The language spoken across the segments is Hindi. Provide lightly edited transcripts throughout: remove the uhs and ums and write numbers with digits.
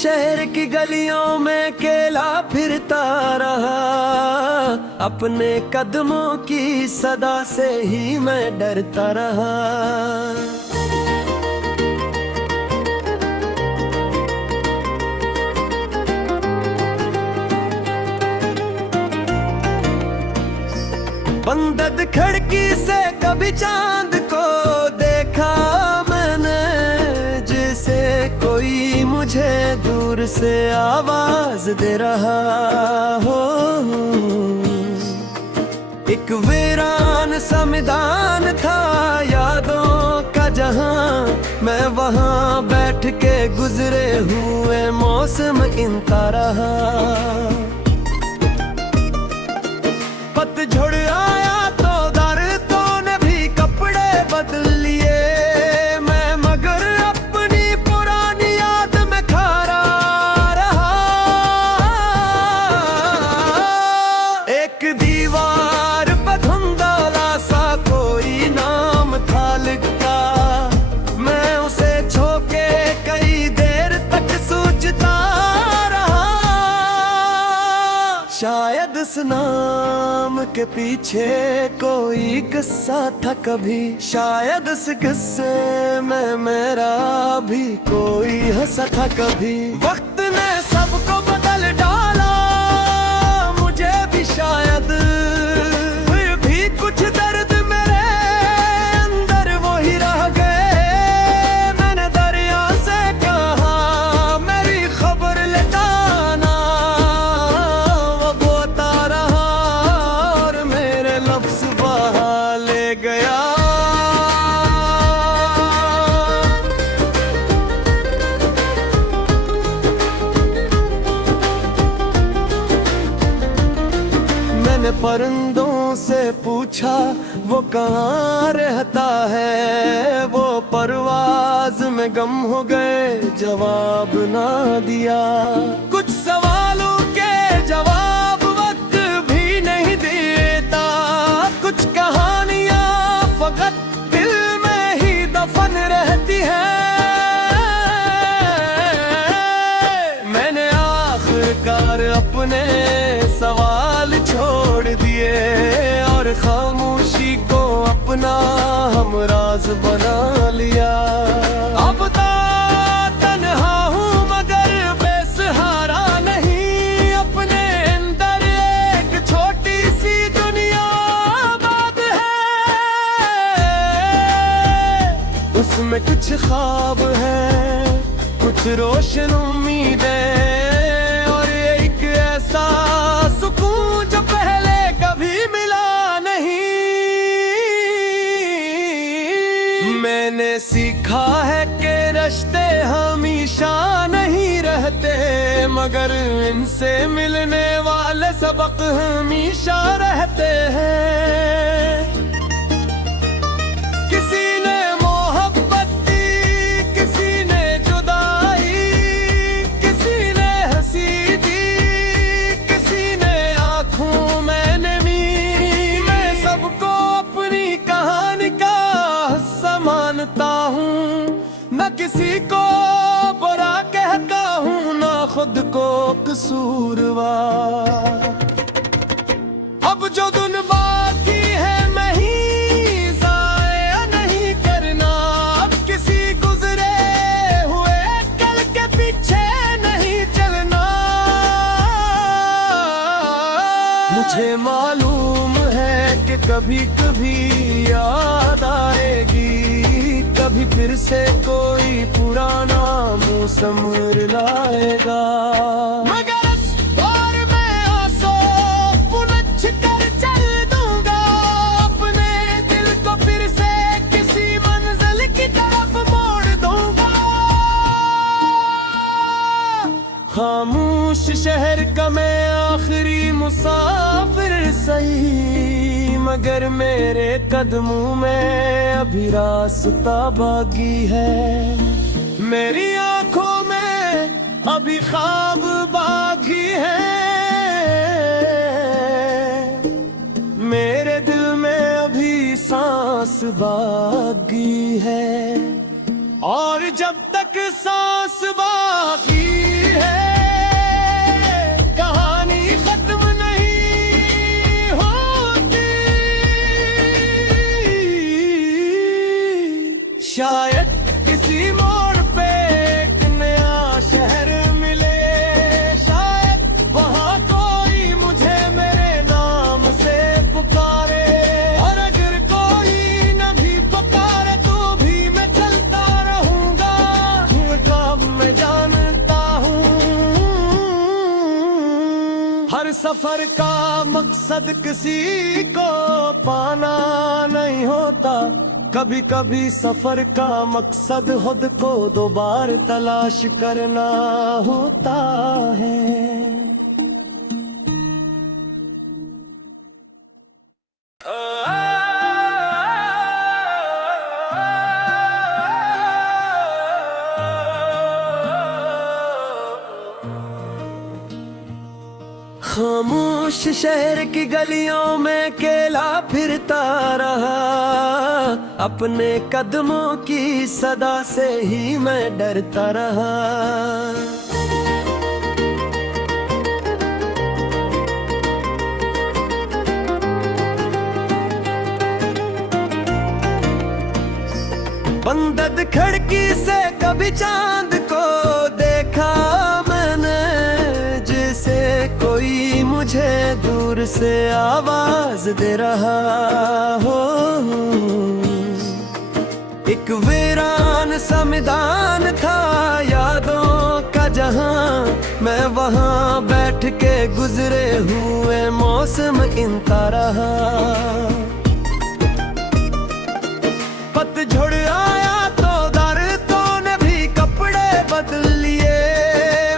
शहर की गलियों में अकेला फिरता रहा, अपने कदमों की सदा से ही मैं डरता रहा। बंद खिड़की से कभी चांद को देखा मैंने, जैसे कोई मुझे दूर से आवाज दे रहा हो। एक वीरान सा मैदान था यादों का जहां, मैं वहां बैठ के गुजरे हुए मौसम गिनता रहा। पतझड़ आया तो दर्दों ने भी कपड़े बदल लिए, मैं मगर अपनी पुरानी याद में खड़ा रहा। एक दीवार पर धुंधला सा कोई नाम था लिखा, मैं उसे छू के कई देर तक सोचता रहा। शायद इस नाम के पीछे कोई किस्सा था कभी, शायद इस किस्से में मेरा भी कोई हंसा था कभी। वक्त ने सबको बदल डाला, मुझे भी शायद, फिर भी कुछ दर्द मेरे अंदर वही रह गए। मैंने दरिया से कहा मेरी खबर लेटाना, वो बोता रहा और मेरे लफ्ज बहा ले गया। मैंने परिंदों से पूछा वो कहाँ रहता है, वो परवाज में गम हो गए जवाब ना दिया। कुछ सवालों के जवाब वक्त भी नहीं देता, कुछ कहानियां फकत दिल में ही दफन रहती है। मैंने आखिरकार अपने सवाल छोड़ दिए और खामोशी को अपना हमराज बना लिया। अब तन्हा हूँ मगर बेसहारा नहीं, अपने अंदर एक छोटी सी दुनिया आबाद है। उसमें कुछ ख्वाब है, कुछ रोशन उम्मीदें और एक ऐसा सुकून जो पहले कभी मिला नहीं। मैंने सीखा है कि रिश्ते हमेशा नहीं रहते, मगर इनसे मिलने वाले सबक हमेशा रहते हैं। किसी ने मोहब्बत दी, किसी ने जुदाई, किसी ने हंसी दी, किसी ने आंखों में नमी। मैं सबको अपनी कहानी का हिस्सा मानता हूँ, न किसी को बुरा कहता हूँ, न खुद को कसूरवार। अब जो दिन बाकी है मैं ही ज़ाया नहीं करना, अब किसी गुजरे हुए कल के पीछे नहीं चलना। मुझे मालूम है कि कभी कभी याद आएगी, कभी फिर से कोई पुराना मौसम लाएगा। मगर इस दौर में आंसू उलझ कर चल दूंगा, अपने दिल को फिर से किसी मंजिल की तरफ मोड़ दूंगा। खामोश शहर का मैं आखिरी मुसाफिर सही, मगर मेरे कदमों में अभी रास्ता बाकी है। मेरी आंखों में अभी ख्वाब बाकी है, मेरे दिल में अभी सांस बाकी है। और जब तक सांस बाकी हर सफर का मकसद किसी को पाना नहीं होता, कभी कभी सफर का मकसद खुद को दोबारा तलाश करना होता है। खामोश शहर की गलियों में अकेला फिरता रहा, अपने कदमों की सदा से ही मैं डरता रहा। बंद खिड़की से कभी चांद को देखा मैंने, जैसे कोई मुझे दूर से आवाज दे रहा हो। एक वीरान सा मैदान था यादों का जहां, मैं वहां बैठ के गुजरे हुए मौसम गिनता रहा। पतझड़ आया तो दर्दों ने भी कपड़े बदल लिए,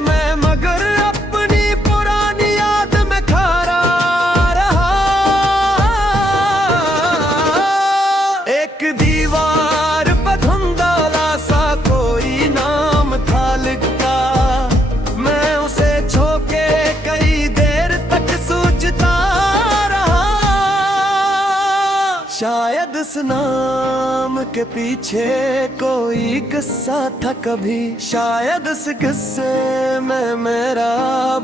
मैं मगर अपनी पुरानी याद में खड़ा रहा। एक दीवार पर धुंधला सा कोई नाम था लिखा, मैं उसे छू के कई देर तक सोचता रहा। शायद इस नाम के पीछे कोई किस्सा था कभी, शायद इस किस्से में मेरा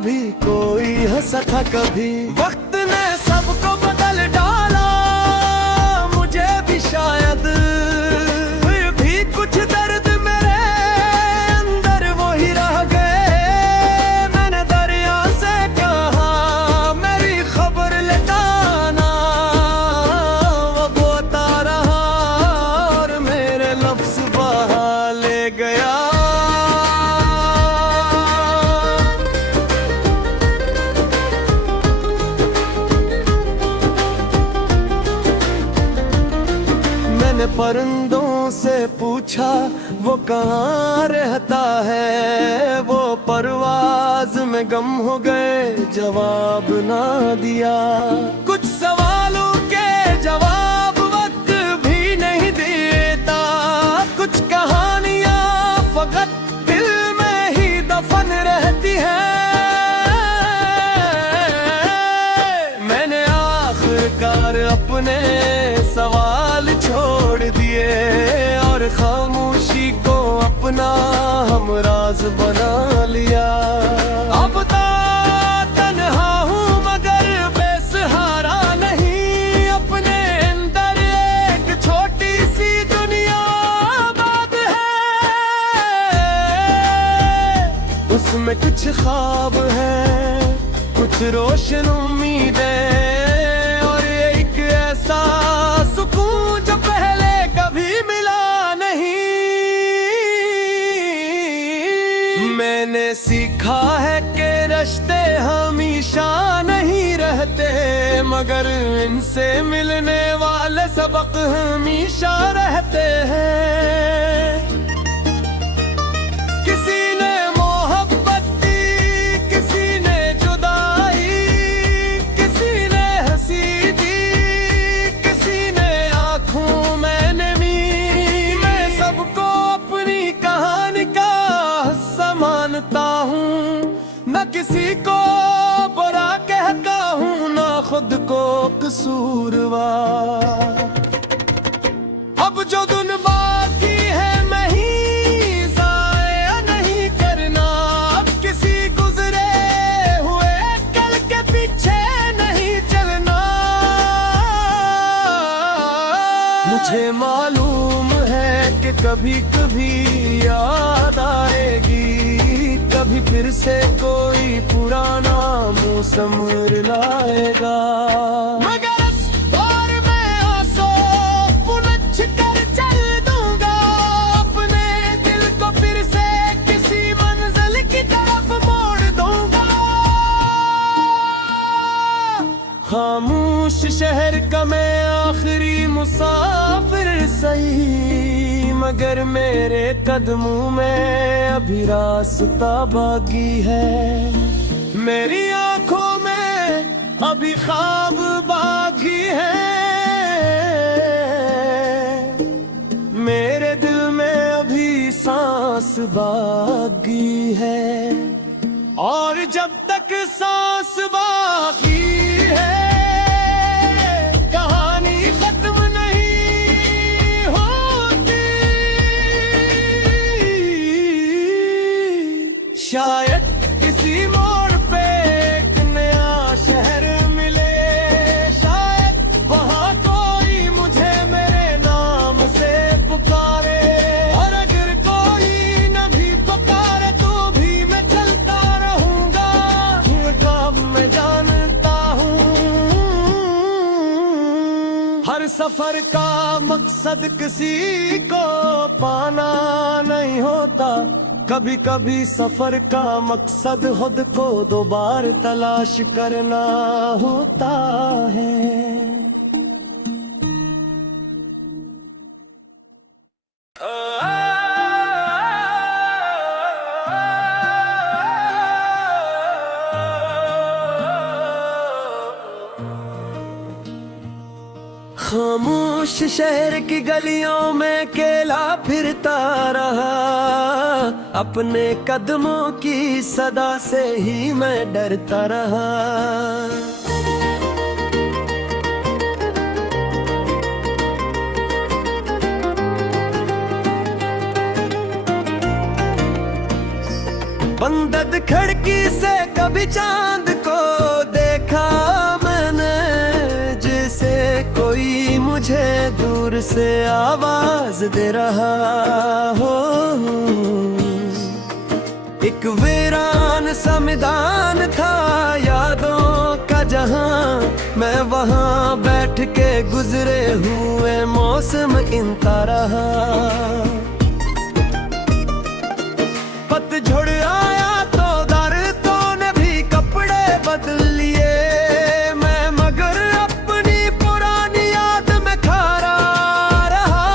भी कोई हंसा था कभी। वक्त ने सबको बदल डाला, मुझे भी शायद, फिर भी कुछ दर्द मेरे अंदर वही रह गए। मैंने दरिया से कहा मेरी खबर लेटाना, वो बोता रहा और मेरे लफ्ज बहा ले गया। मैंने परिंदों से पूछा वो कहाँ रहता है, वो परवाज में गम हो गए जवाब ना दिया। कुछ सवालों के जवाब वक्त भी नहीं देता, कुछ कहानियां फकत दिल में ही दफन रहती है। मैंने आखिरकार अपने सवाल छोड़ दिए और खामोशी को अपना हमराज बना लिया। अब तो तन्हा हूँ मगर बेसहारा नहीं, अपने अंदर एक छोटी सी दुनिया आबाद है। उसमें कुछ ख्वाब है, कुछ रोशन उम्मीदें और एक ऐसा सुकून जो पहले कभी मिला नहीं। मैंने सीखा है कि रिश्ते हमेशा नहीं रहते, मगर इनसे मिलने वाले सबक हमेशा रहते हैं। किसी ने मोहब्बत दी, किसी ने जुदाई, किसी ने हंसी दी, किसी ने आंखों में नमी। मैं सबको अपनी कहानी का हिस्सा मानता हूँ, न किसी को बुरा कहता हूँ, न खुद को कसूरवार। अब जो दिन बाकी है मैं ही ज़ाया नहीं करना, अब किसी गुजरे हुए कल के पीछे नहीं चलना। मुझे मालूम है कि कभी कभी याद आएगी, कभी फिर से कोई पुराना मौसम रुलाएगा। मगर इस दौर में आंसू पुनछ कर चल दूंगा, अपने दिल को फिर से किसी मंजिल की तरफ मोड़ दूंगा। खामोश शहर का मैं आखिरी मुसाफिर सही, मगर मेरे कदमों में अभी रास्ता बाकी है। मेरी आंखों में अभी ख्वाब बाकी है, मेरे दिल में अभी सांस बाकी है। और जब तक सांस बाकी है, कहानी खत्म नहीं होती। शायद किसी मोड़ पे एक नया शहर मिले, शायद वहाँ कोई मुझे मेरे नाम से पुकारे। और अगर कोई न भी पुकारे तो भी मैं चलता रहूंगा, क्योंकि मैं जानता हूँ हर सफर का मकसद किसी को पाना नहीं होता। कभी कभी सफर का मकसद खुद को दोबारा तलाश करना होता है। खामोश शहर की गलियों में अकेला फिरता रहा, अपने कदमों की सदा से ही मैं डरता रहा। बंद खिड़की से कभी चांद को देखा मैंने, जैसे कोई मुझे दूर से आवाज दे रहा हो। एक वीरान सा मैदान था यादों का जहां, मैं वहां बैठ के गुजरे हुए मौसम गिनता रहा। पतझड़ आया तो दर्दों ने भी कपड़े बदल लिए, मैं मगर अपनी पुरानी याद में खड़ा रहा।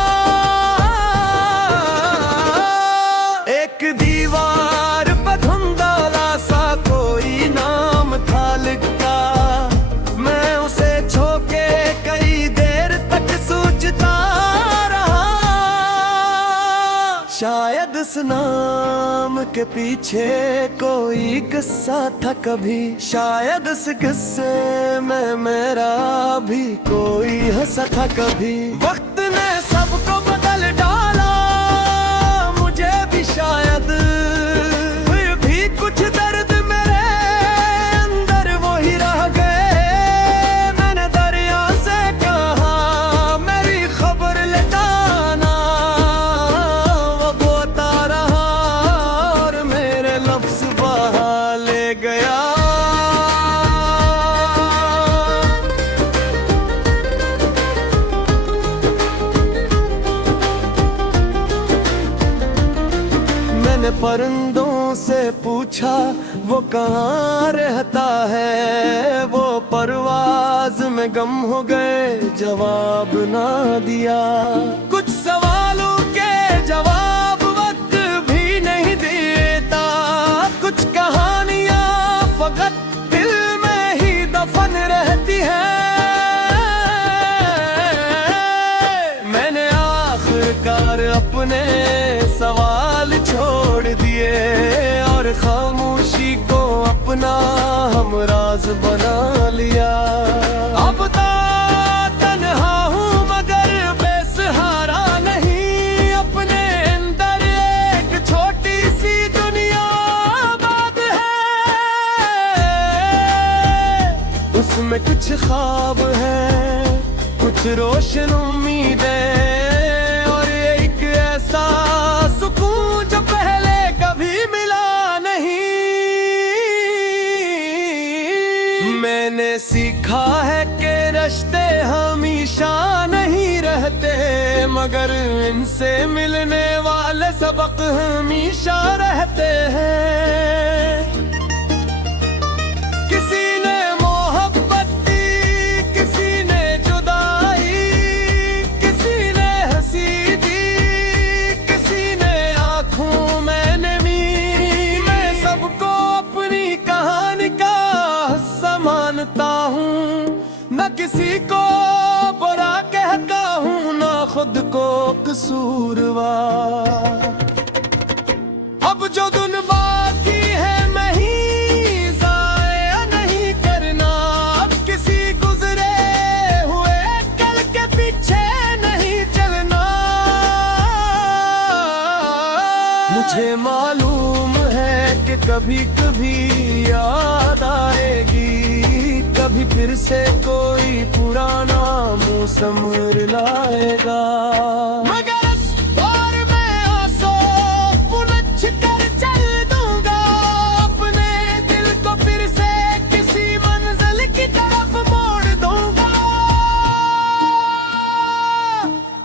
एक दीवार पर धुंधला सा कोई नाम था लिखा, मैं उसे छू के कई देर तक सोचता रहा। शायद इस नाम के पीछे कोई किस्सा था कभी, शायद इस किस्से में मेरा भी कोई हंसा था कभी। वक्त ने सबको बदल डाला, मुझे भी शायद, फिर भी कुछ दर्द मेरे अंदर वो ही रह गए। मैंने दरिया से कहा मेरी खबर ले जाना, वो बोता रहा और मेरे लफ्ज बहा ले गया। मैंने परिंदों से पूछा वो कहाँ रहता है, वो परवाज में गम हो गए जवाब ना दिया। कुछ सवालों के जवाब वक्त भी नहीं देता, कुछ कहानियां फकत दिल में ही दफन रहती है। मैंने आखिरकार अपने सवाल छोड़ दिए और खामोशी को अपना हमराज बना लिया। अब तो तन्हा हूँ मगर बेसहारा नहीं, अपने अंदर एक छोटी सी दुनिया आबाद है। उसमें कुछ ख्वाब है, कुछ रोशन उम्मीदें और एक ऐसा सुकून जो पहले कभी मिला नहीं। मैंने सीखा है कि रिश्ते हमेशा नहीं रहते, मगर इनसे मिलने वाले सबक हमेशा रहते हैं। किसी ने मोहब्बत दी किसी को बुरा कहता हूँ ना खुद को कसूरवार। अब जो दिन बाकी है मैं ही ज़ाया नहीं करना। अब किसी गुजरे हुए कल के पीछे नहीं चलना। मुझे मालूम है कि कभी कभी याद आएगी, कभी फिर से कोई पुराना मौसम लाएगा। मगर इस बार मैं आंसू पुनः कर चल दूंगा, अपने दिल को फिर से किसी मंजिल की तरफ मोड़ दूंगा।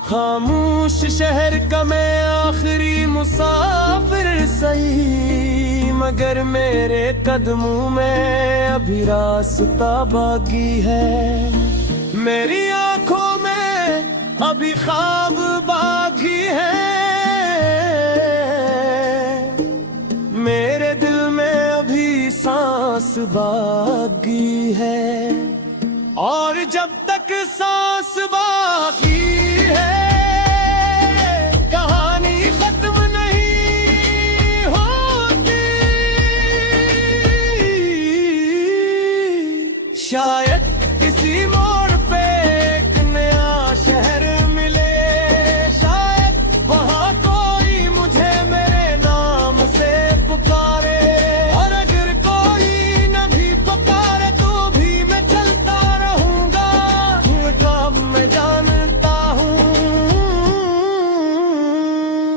खामोश शहर का मैं आखिरी मुसाफिर सही, मगर मेरे कदमों में अभी रास्ता बाकी है। मेरी आंखों में अभी ख्वाब बाकी है, मेरे दिल में अभी सांस बाकी है। और जब तक सांस बाकी है कहानी खत्म नहीं होती। शायद किसी मोड़ पे एक नया शहर मिले, शायद वहाँ कोई मुझे मेरे नाम से पुकारे। और अगर कोई न भी पुकारे तो भी मैं चलता रहूंगा, अब मैं जानता हूँ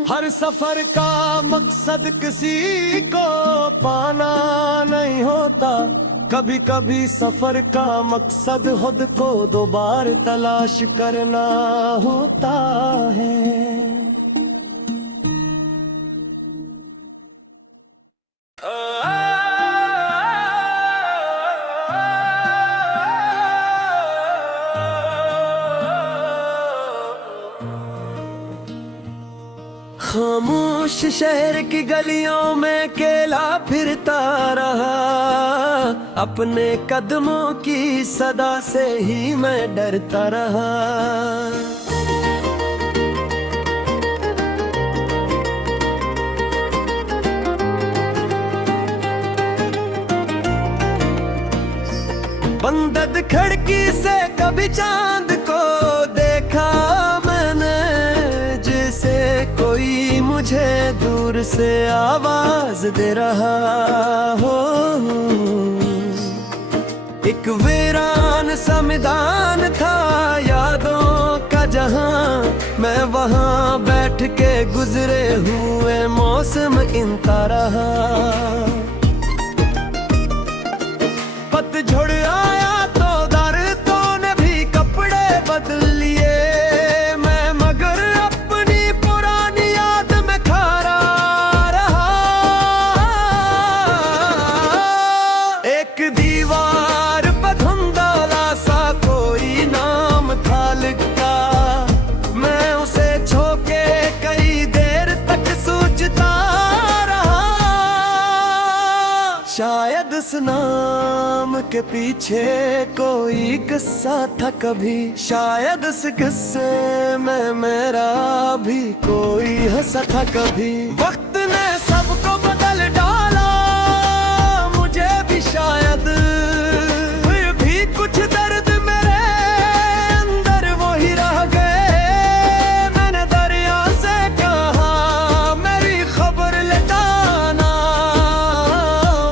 हर सफर का मकसद किसी को पाना नहीं होता। कभी कभी सफर का मकसद खुद को दोबारा तलाश करना होता है। खामोश शहर की गलियों में अकेला फिरता रहा, अपने कदमों की सदा से ही मैं डरता रहा। बंद खिड़की से कभी चांद को देखा मैंने, जैसे कोई मुझे दूर से आवाज दे रहा हो। एक वीरान सा मैदान था यादों का जहां, मैं वहां बैठ के गुजरे हुए मौसम गिनता रहा। पतझड़ आया तो दर्दों ने भी कपड़े बदल लिए, मैं मगर अपनी पुरानी याद में खड़ा रहा। एक दीवार पर धुंधला सा कोई नाम था लिखा, मैं उसे छू के कई देर तक सोचता रहा। शायद उस नाम के पीछे कोई किस्सा था कभी, शायद उस किस्से में मेरा भी कोई हंसा था कभी। वक्त ने सबको बदल डाला, मुझे भी शायद, फिर भी कुछ दर्द मेरे अंदर वही रह गए। मैंने दरिया से कहा मेरी खबर लेटाना,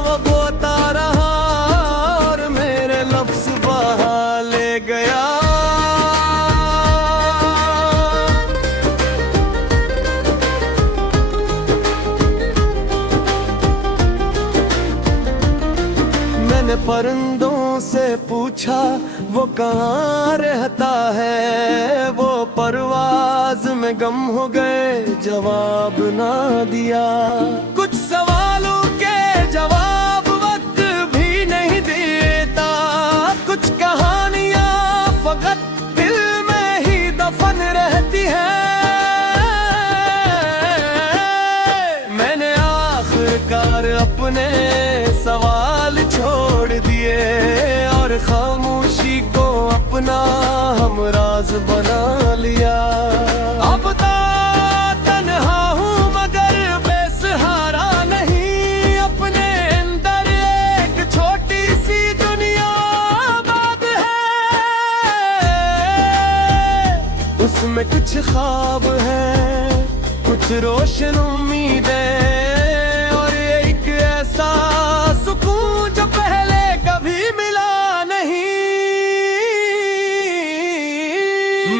वो बोता रहा और मेरे लफ्ज बहा ले गया। मैंने परिंदों से पूछा वो कहाँ रहता है, वो परवाज में गम हो गए जवाब ना दिया। कुछ सवालों के जवाब वक्त भी नहीं देता, कुछ कहानियाँ फकत दिल में ही दफन रहती है। मैंने आखिरकार अपने सवाल छोड़ दिए और खामोशी को अपने अपना हम राज बना लिया। अब तन्हा हूँ मगर बेसहारा नहीं, अपने अंदर एक छोटी सी दुनिया आबाद है। उसमें कुछ ख्वाब है, कुछ रोशन उम्मीदें और एक ऐसा सुकून जो पहले कभी मिला नहीं।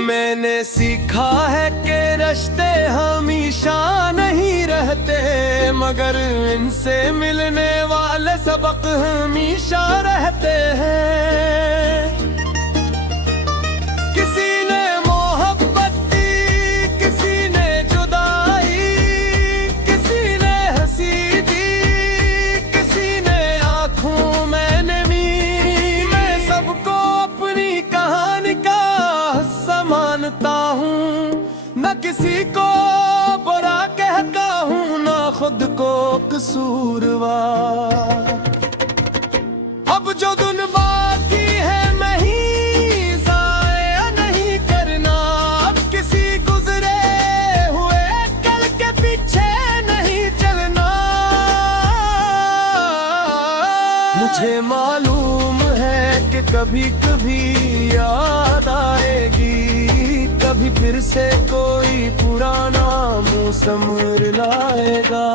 मैंने सीखा है कि रिश्ते हमेशा नहीं रहते, मगर इनसे मिलने वाले सबक हमेशा रहते हैं। किसी ने मोहब्बत दी, किसी ने जुदाई, किसी ने हंसी दी, किसी ने आंखों में नमी। मैं सबको अपनी कहानी का हिस्सा मानता हूँ, न किसी को बुरा कहता हूँ, न खुद को कसूरवार। अब जो दिन बाकी है मैं ही ज़ाया नहीं करना, अब किसी गुजरे हुए कल के पीछे नहीं चलना। मुझे मालूम है कि कभी कभी याद आएगी, कभी फिर से कोई पुराना मौसम लाएगा।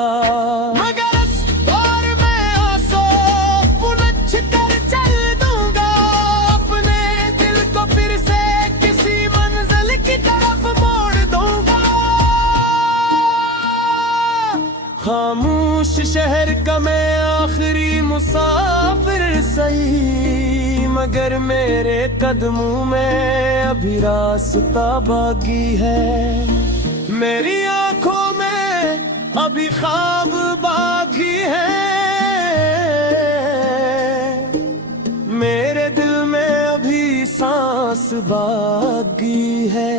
मगर इस दौर में आंसू पुनछ कर चल दूंगा, अपने दिल को फिर से किसी मंजिल की तरफ मोड़ दूंगा। खामोश शहर का मैं आखिरी मुसाफिर सही, मगर मेरे कदमों में अभी रास्ता बाकी है। मेरी आंखों में अभी ख्वाब बाकी है, मेरे दिल में अभी सांस बाकी है।